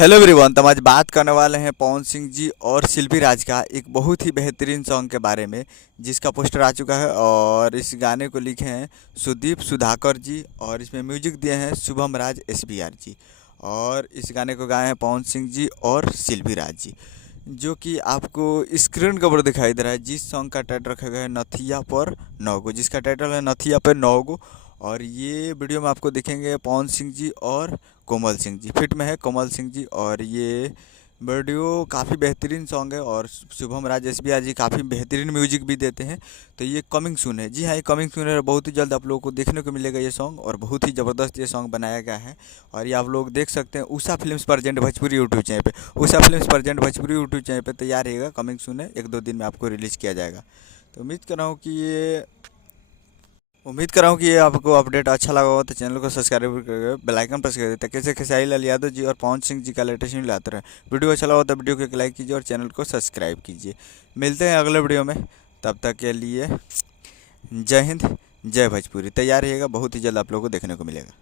Hello everyone. तो हम आज बात करने वाले हैं पवन सिंह जी और शिल्पी राज का एक बहुत ही बेहतरीन सॉन्ग के बारे में, जिसका पोस्टर आ चुका है। और इस गाने को लिखे हैं सुदीप सुधाकर जी और इसमें म्यूजिक दिए हैं शुभम राज SBR जी। और इस गाने को गाए हैं पवन सिंह जी और शिल्पी राज जी, जो कि आपको स्क्रीन के ऊपर दिखाई दे रहा है। जिस सॉन्ग का टाइटल रखा गया है नथिया पर नौगो, जिसका टाइटल है नथिया पर नौगो। और ये वीडियो में आपको दिखेंगे पवन सिंह जी और कोमल सिंह जी, फिट में है कोमल सिंह जी। और ये वीडियो काफ़ी बेहतरीन सॉन्ग है और शुभम राज SBR जी काफ़ी बेहतरीन म्यूजिक भी देते हैं। तो ये कमिंग सून है, जी हाँ, ये कमिंग सून है। बहुत ही जल्द आप लोगों को देखने को मिलेगा ये सॉन्ग, और बहुत ही ज़बरदस्त ये सॉन्ग बनाया गया है। और ये आप लोग देख सकते हैं Usha films present Bhojpuri YouTube channel पे। Usha films present Bhojpuri YouTube channel पे तैयार रहेगा, कमिंग सून है, 1-2 दिन में आपको रिलीज़ किया जाएगा। तो उम्मीद कर रहा हूँ कि ये आपको अपडेट अच्छा लगा होगा। तो चैनल को सब्सक्राइब करके बेल आइकन प्रेस कर दें, ताकि ऐसे खेसारी लाल यादव जी और पवन सिंह जी का लेटेस्ट न्यूज़ लाते रहे। वीडियो अच्छा लगा तो वीडियो को एक लाइक कीजिए और चैनल को सब्सक्राइब कीजिए। मिलते हैं अगले वीडियो में, तब तक के लिए जय हिंद, जय भोजपुरी। तैयार रहिएगा, बहुत ही जल्द आप लोगों को देखने को मिलेगा।